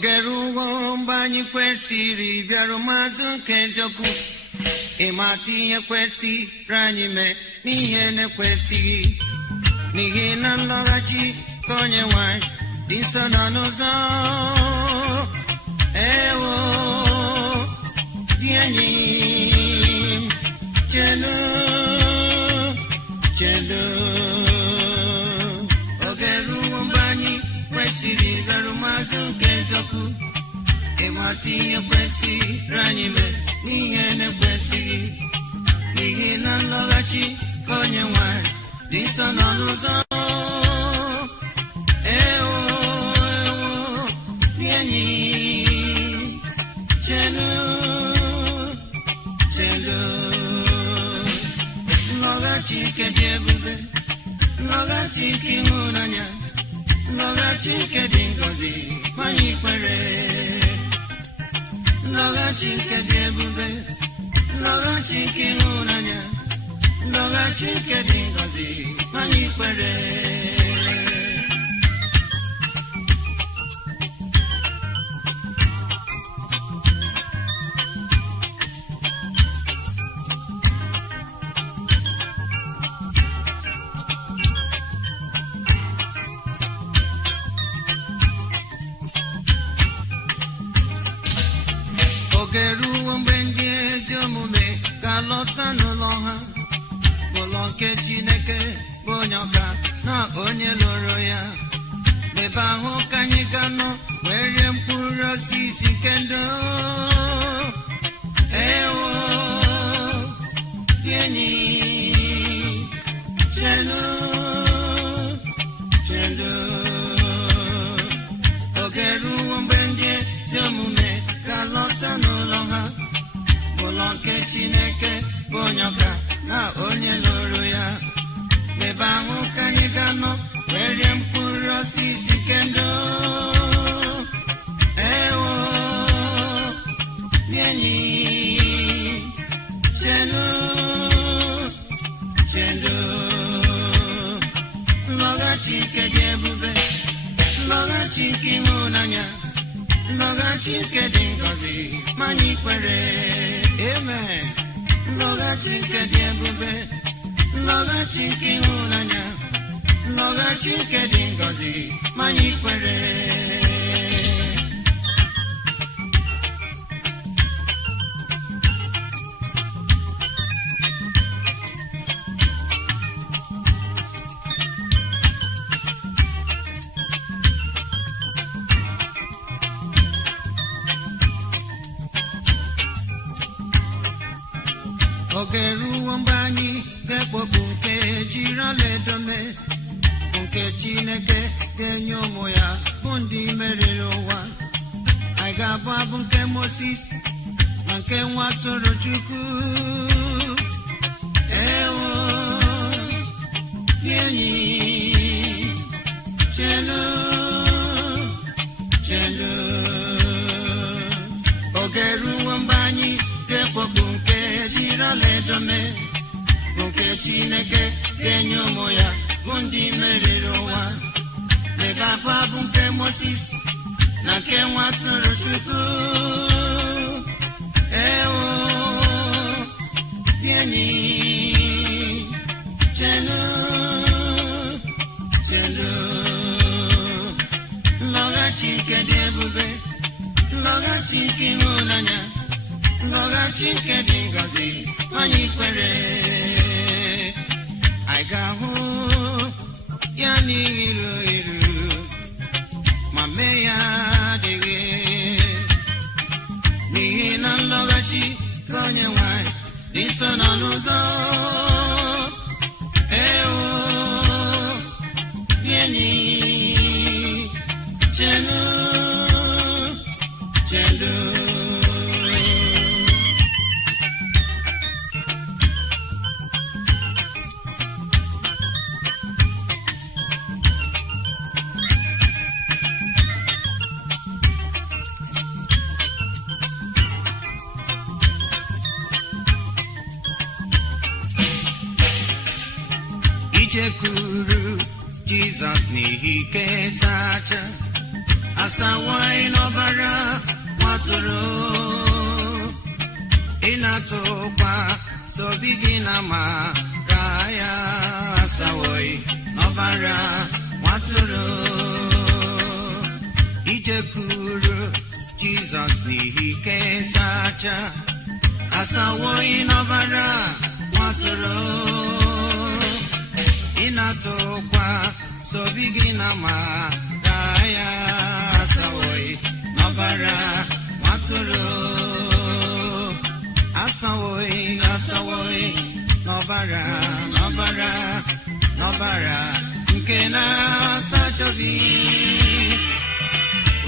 Ogeruwo mgbe anyị kwesịrị bịaru mazụ nke eziokwu, ịmata ihe kwesịrị anyị mee n'ihe na-ekwesịghị, n'ihi na nlọghachi ka onye nwanyị dị nso nọ n'ụzọ. Ewo dị enyi m, chelu chelu, ogeruwo mgbe anyị kwesịrị bịaru mazụ nke eziokwu, ịmata ihe kwesịrị anyị mee n'ihe na-ekwesịghị, n'ihi na nlọghachi ka onye nwanyị dị nso nọ n'ụzọ. Ewo dị enyi chelu chelu, nlọghachi nke dị ebube, nlọghachi nke ịhụnanya, nlọghachi nke dị ngọzi ma anyị kwere, nlọghachi nke dị ebube, nlọghachi nke ịhụnanya, nlọghachi nke dị ngọzi ma anyị kwere. Ogeruwo mgbe ndị ezi omume ga-alọta n'ụlọ ha, ụlọ nke Chineke bụ onye ọka na onye lụrụ ya. Ebe ahụ ka anyị ga-anọ were mkpụrụ osisi nke ndụ. Ewo dị enyi chelu chelu, ogeruwo mgbe ndị ezi omume ga-alọta n'ụlọ ha, ụlọ nke Chineke bụ onye ọka na onye lụrụ ya. Ebe ahụ ka anyị ga-anọ were mkpụrụ osisi nke ndụ. Ewo dị enyi chelu chelu, nlọghachi nke dị ebube, nlọghachi nke ịhụnanya, nlọghachi nke dị ngọzi ma anyị kwere. Amen. Nlọghachi nke dị ebube, nlọghachi nke ịhụnanya, nlọghachi nke dị ngọzi ma anyị kwere. Ogeruwo mgbe anyị ga-ekpopụ nke jiri ọlaedo mee, bụ nke Chineke ga-enye ụmụ ya bụ ndị meriri ụwa. Anyị ga-abụ abụ nke Mosis na nke nwa atụrụ Chukwu. Ewo dị enyi chelu chelu, ogeruwo mgbe anyị ga-ekpopụ nke jiri ọlaedo mee, bụ nke Chineke ga-enye ụmụ ya bụ ndị meriri ụwa. Ebe abụ abụ nke Mosis na nke nwa atụrụ Chukwu. Ewo dị enyi chelu chelu, nlọghachi nke dị ebube, nlọghachi nke ịhụnanya, nlọghachi nke dị ngọzi ma anyị kwere. Anyị ga-ahụ ya n'iru iru ma mee ya adịghị, n'ihi na nlọghachi ka onye nwanyị dị nso nọ n'ụzọ. Ewo dị enyi chelu chelu, ijekwuru Jizọs n'ihi ike sacha, asawaghị n'ọbara nwatụrụ ịnatụkwa sobi gị na mara ya asawaghị n'ọbara nwatụrụ ijekwuru Jizọs n'ihi ike nsacha asawaghị n'ọbara nwatụrụ ịnatụkwa sobi gị na mara ya asawaghị n'ọbara nwatụrụ asawaghị n'ọbara nke na-asachabi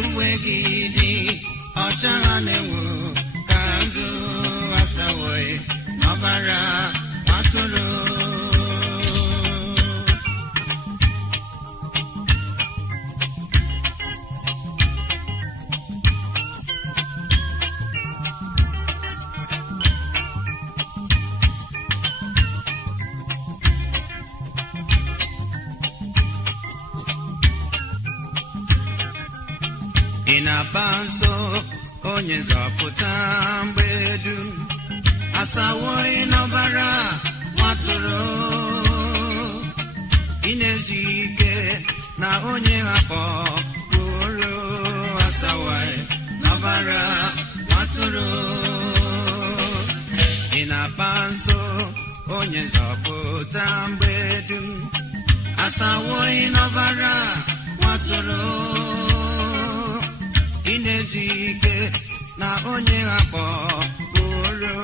uwe gị dị ọcha ha na-enwu ka nzu asawaghị n'ọbara nwatụrụ ị na-aba nso onye nzọpụta mgbe dum asawaghị n'ọbara nwatụrụ ị na-ezu ike na onye akpọpụrụ asawaghị n'ọbara nwatụrụ ị na-aba nso onye nzọpụta mgbe dum asawaghị n'ọbara nwatụrụ ị na-ezu ike na onye akpọpụrụ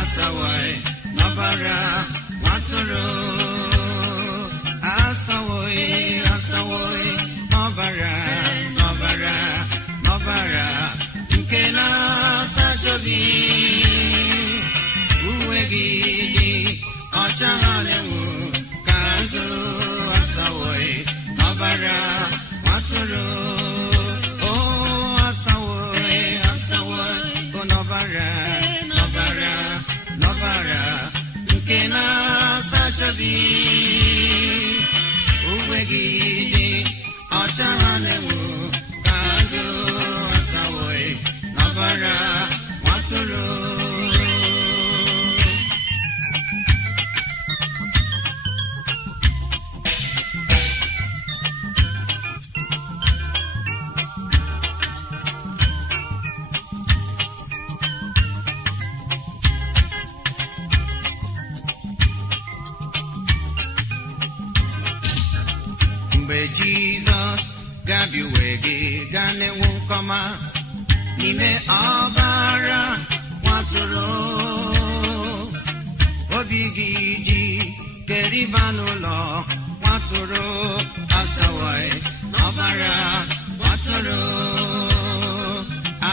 asawaghị n'ọbara nwatụrụ asawaghị n'ọbara nke na-asachabi uwe gị dị ọcha ha na-enwu ka nzu asawaghị n'ọbara nwatụrụ n'ọbara nke na-asachabi uwe gị dị ọcha ha na-enwu ka nzu asawaghị n'ọbara nwatụrụ mgbe Jizọs ga-abịa uwe gị ga na-enwu nkọma n'ime ọbara nwatụrụ obi gị ji keriba n'ụlọ nwatụrụ asawaghị n'ọbara nwatụrụ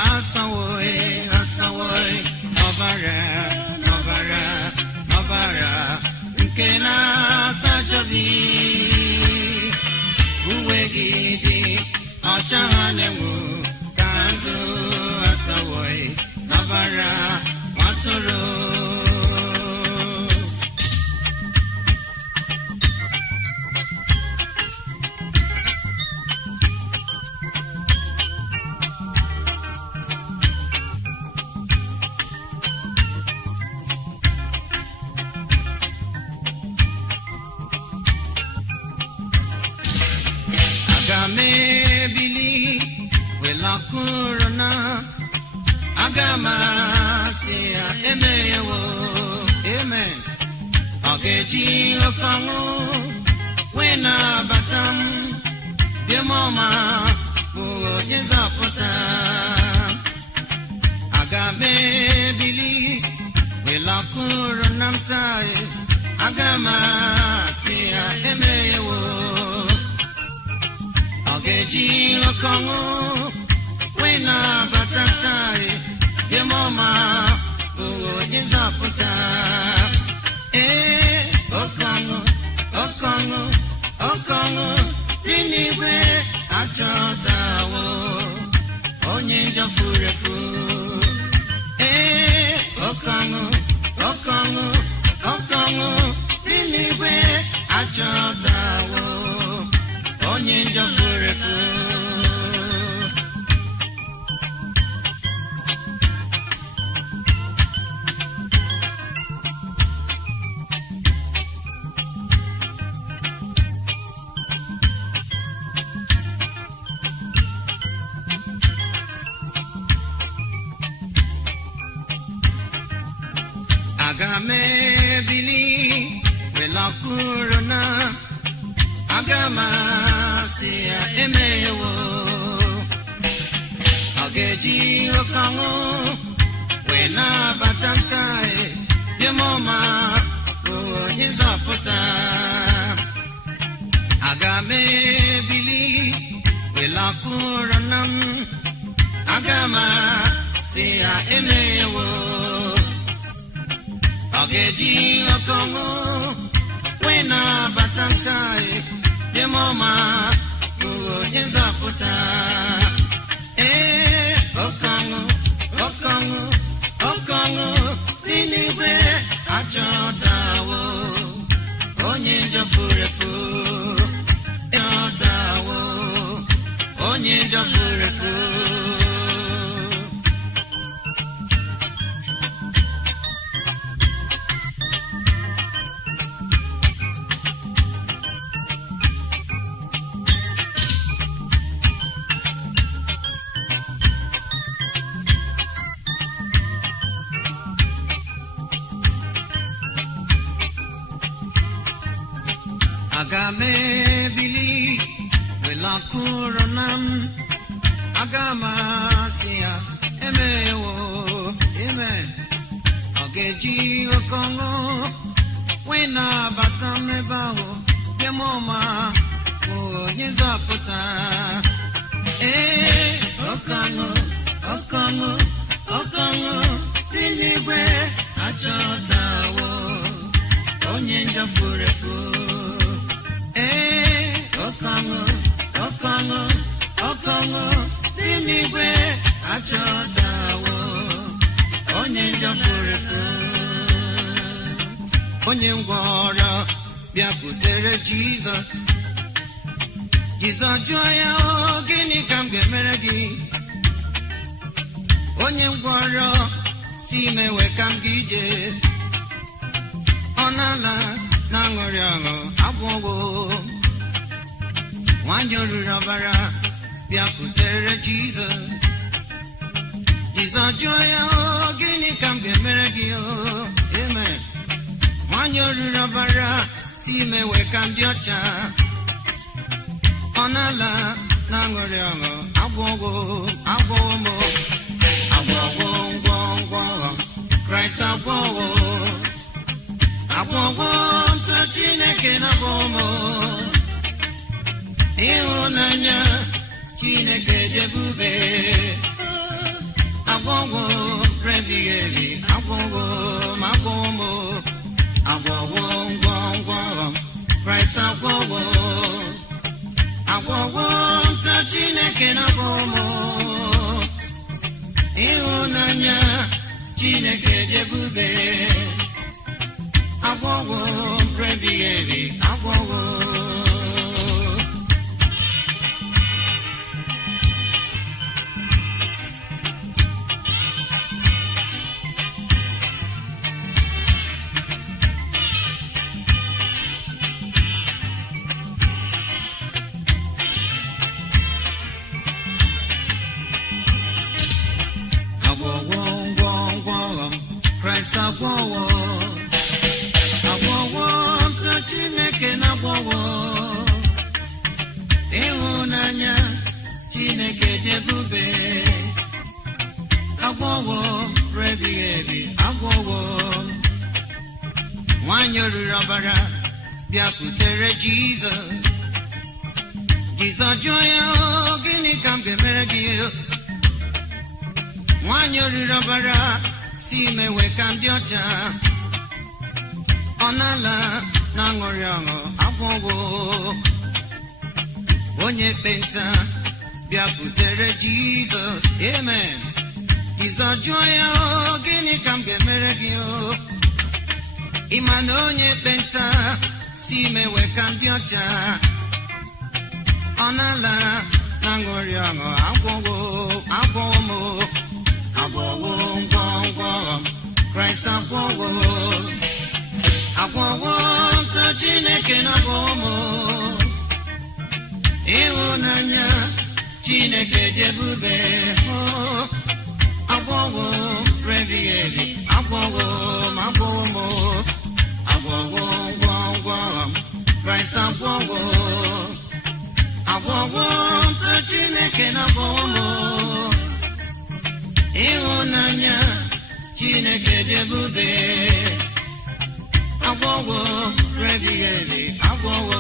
asawaghị n'ọbara nke na-asachabi uwe gị dị ọcha ha na-enwu ka nzu asawaghị n'ọbara nwatụrụ aga m ebili welakụrụ na aga m asị ya emewo amen ọ ga-eji oke ọṅụ wee na-abata m bịa m ọma bụ onye nzọpụta aga m ebili welakụrụ na m taa aga m asị ya emewo ọ ga-eji oke ọṅụ wee na-abata taa bịa m ọma bụ onye nzọpụta oke ọṅụ dị n'igwe achọtawo onye njọ furu efu oke ọṅụ dị n'igwe achọtawo onye njọ furu efu aga m ebili welakụrụ na aga m asị ya emewo. Ọ ga-eji oke ọṅụ wee nabata nta nye m ọma bụ onye nzọpụta. Aga m ebili welakụrụ na m aga m asị ya emewo. Ọ ga-eji oke ọṅụ wee nabata nta nye m ọma bụ onye nzọpụta. Oke ọṅụ, oke ọṅụ, oke ọṅụ dị n'igwe achọtawo onye njọ furu efu. Achọtawo onye njọ furu efu. Aga m ebili welakụrụ na m aga m asị ya emewo. Amen. Ọ ga-eji oke ọṅụ wee nabata m ebe ahụ nye m ọma bụ onye nzọpụta. Oke ọṅụ, oke ọṅụ, oke ọṅụ dị n'igwe achọtawo onye njọ furu efu. Oke ọṅụ, oke ọṅụ, oke ọṅụ dị n'igwe achọtawo onye njọ furu efu. Onye ngwọ ọrịa bịakwutere Jizọs. Jizọs jụọ ya, gịnị ka m ga-emere gị? Onye ngwọ ọrịa si mewe ka m gị ije. Ọ na-ala na-aṅụrị ọṅụ agwụgwụ. Nwanyị oriri ọbara bịakwutere Jizọs. Jizọs jụọ ya, gịnị ka m ga-emere gị? Amen. Nwanyị oriri ọbara si mewe ka m dị ọcha. Ọ na-ala na-aṅụrị ọṅụ agwụgwụ agwụgwụ m agwụgwụ ngwọngwọ Kraịst agwụgwụ agwụgwụ ntụ Chineke na-agwụgwụ m. Ịhụnanya Chineke dị ebube agwụgwụ ebighị ebi agwụgwụ m agwụgwụ m agwụgwụ ngwọngwọ Kraịst agwụgwụ agwụgwụ ntụ Chineke na-agwụgwụ m. Ịhụnanya Chineke dị ebube agwụgwụ ebighị ebi agwụgwụ. Christ agwọwo agwọwo ntụ Chineke na-agwọwo. Ịhụnanya Chineke dị ebube agwọwo ebighị ebi agwọwo. Nwanyị oriri ọbara bịakwutere Jizọs. Jizọs jụọ ya, gịnị ka m ga-emere gị? Nwanyị oriri ọbara si mewe ka m dị ọcha. Ọ na-ala na-aṅụrị ọṅụ agwụgwụ. Onye ekpenta bịakwutere Jizọs. Amen. Jizọs jụọ ya, gịnị ka m ga-emere gị? Ị ma na onye ekpenta si mewe ka m dị ọcha. Ọ na-ala na-aṅụrị ọṅụ agwụgwụ agwụgwụ m agwụgwụ ngwọngwọ Kraịst agwụgwụ agwụgwụ ntụ Chineke na-agwụgwụ m. Ịhụnanya Chineke dị ebube agwụgwụ ebighị ebi agwọwo Christ agwọwo ntụ Chineke na-agwọwo ịhụnanya Chineke dị ebube agwọwo rebighị agwọwo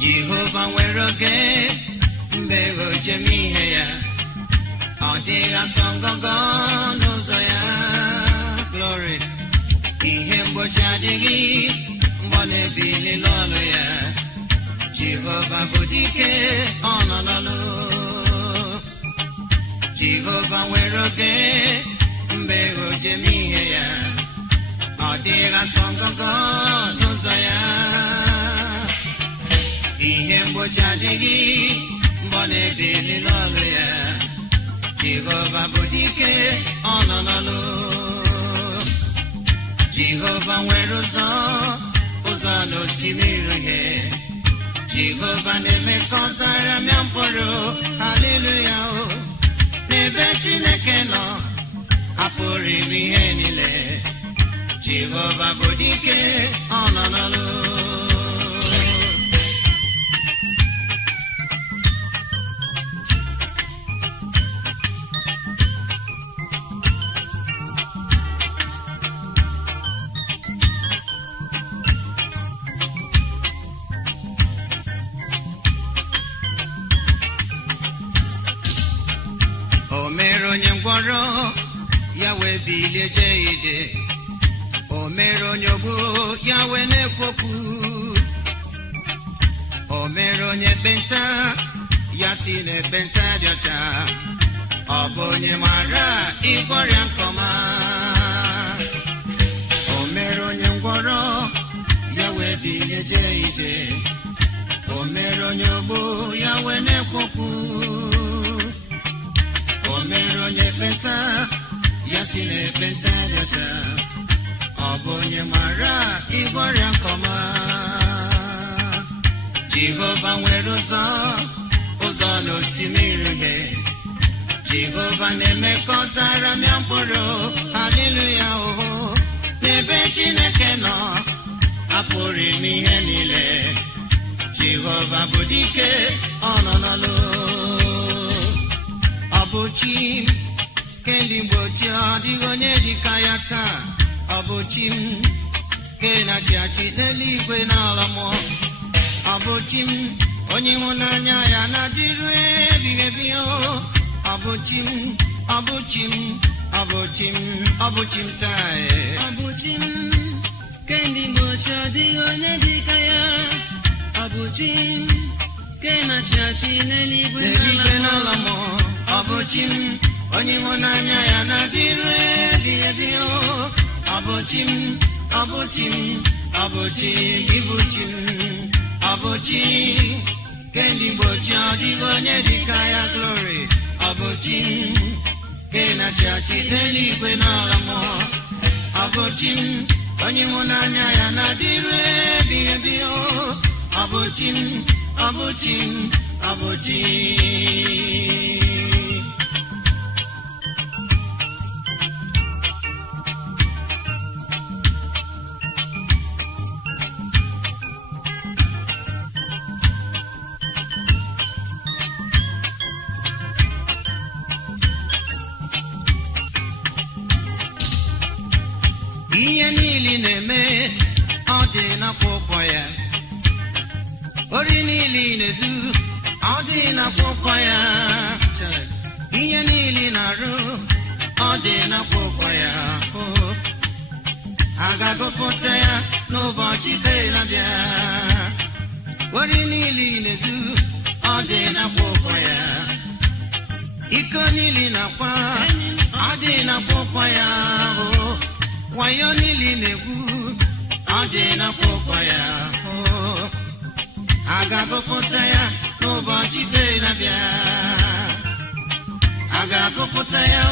Jehova nwere oge mgbe o ji eme ihe ya ọ dịghị asọ ngọngọ n'ụzọ ya glory ihe mgbochi adịghị mgbe ọ na-ebili n'ọlụ ya Jehova bụ dike ọ nọ n'ọlụ Jehova nwere oge mgbe o ji eme ihe ya ọ dịghị asọ ngọngọ n'ụzọ ya ihe mgbochi adịghị mgbe ọ na-ebili n'ọlụ ya Jehova bụ dike ọ nọ n'ọlụ Jehova nwere ụzọ n'osimiri uhie Jehova na-eme ka ọzara mịa mkpụrụ haleluya o n'ebe Chineke nọ apụrụ ime ihe niile Jehova bụ dike ọ nọ n'ọlụ O mere onye ngwọrọ ya wee bilie jee ije o mere onye ogbu ya wee na-ekwu okwu o mere onye ekpenta ya si n'ekpenta dị ọcha ọ bụ onye mara ịgwọrịa nke ọma o mere onye ngwọrọ ya wee bilie jee ije o mere onye ogbu ya wee na-ekwu okwu o mere onye ekpenta ya si n'ekpenta dị ọcha ọ bụ onye mara ịgwọrịa nke ọma Jehova nwere ụzọ n'osimiri uhie Jehova na-eme ka ọzara mịa mkpụrụ haleluya o n'ebe Chineke nọ apụrụ ime ihe niile Jehova bụ dike ọ nọ n'ọlụ ọ bụ chi kendi mgbochi ọ dịghị onye dịka ya taa ọ bụ chi m ke na-achị achị n'eluigwe n'ala mmụọ ọ bụ chi m onye ịhụnanya ya na-adịru ebighị ebi ọ bụ chi m ọ bụ chi m ọ bụ chi m ọ bụ chi m taa ọ bụ chi m kendi mgbochi ọ dịghị onye dịka ya ọ bụ chi m ke na-achị achị n'eluigwe n'ala mmụọ ọ bụ chi m onye ịhụnanya ya na-adịru ebighị ebi ọ bụ chi m ọ bụ chi m ọ bụ chi gị bụ chi m ọ bụ chi kendi mgbochi ọ dịghị onye dịka ya glory ọ bụ chi m ke na-achị achị n'eluigwe n'ala mmụọ ọ bụ chi m onye ịhụnanya ya na-adịru ebighị ebi ọ bụ chi m ọ bụ chi m ọ bụ chi ihe niile na-eme ọ dị n'akwụkwọ ya ori niile na-ezu ọ dị n'akwụkwọ ya ihe niile na-arụ ọ dị n'akwụkwọ ya a ga-agụpụta ya n'ụbọchị ikpe na-abịa ori niile na-ezu ọ dị n'akwụkwọ ya iko niile na-akwa ọ dị n'akwụkwọ ya wayo niile na-egwu ọ dị n'akwụkwọ ya a ga-agụpụta ya n'ụbọchị ikpe na na-abịa. A ga-agụpụta ya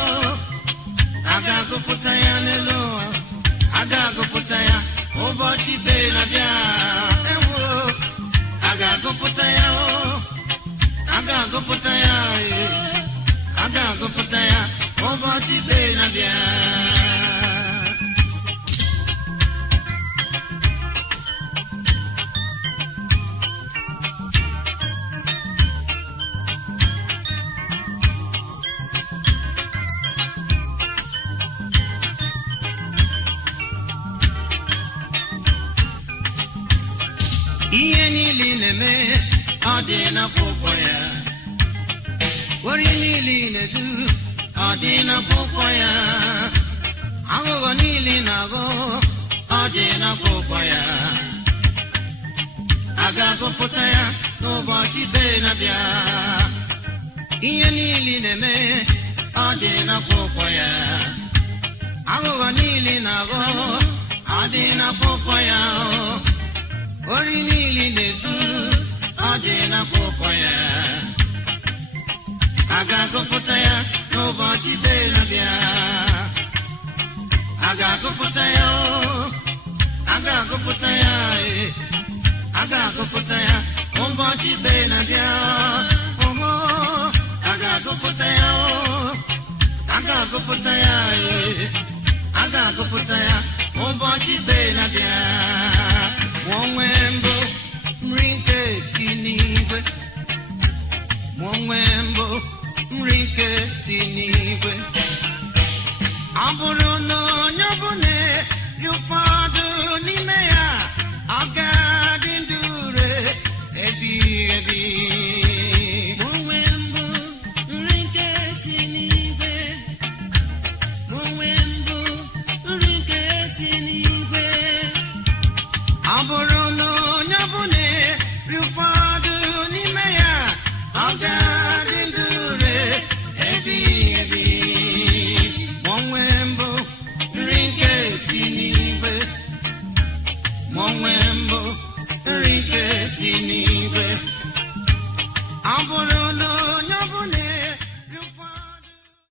a ga-agụpụta ya n'elu ụwa, a ga-agụpụta ya ụbọchị ikpe na-abịa. Ewo, a ga-agụpụta ya a ga-agụpụta ya a ga-agụpụta ya ụbọchị ikpe na-abịa. Ihe niile na-eme ọ dị n'akwụkwọ ya, ori niile na-ezu ọ dị n'akwụkwọ ya, aghụghọ niile na-aghọ ọ dị n'akwụkwọ ya. A ga-agụpụta ya n'ụbọchị ikpe na-abịa. Ihe niile na-eme ọ dị n'akwụkwọ ya, aghụghọ niile na-aghọ ọ dị n'akwụkwọ ya. Ori niile na-ezu ọ dị n'akwụkwọ ya. A ga-agụpụta ya n'ụbọchị ikpe na-abịa. A ga-agụpụta ya a ga-agụpụta ya a ga-agụpụta ya ụbọchị ikpe na-abịa. A ga-agụpụta ya a ga-agụpụta ya a ga-agụpụta ya ụbọchị ikpe na-abịa. Onwe mbụ nri nke si n'igwe, onwe mbụ nri nke si n'igwe. Ọ bụrụ na onye ọbụla eri ụfọdụ n'ime ya, ọ ga-adị ndụ ebighị ebi. Onwe mbụ nri nke si n'igwe, onwe mbụ nri nke si n'igwe. Ọ bụrụ na onye ọbụla eri ụfọdụ n'ime ya, ọ ga-adị ndụ ebighị ebi. Onwe mbụ nri nke si n'igwe, onwe mbụ nri nke si n'igwe. Ọ bụrụ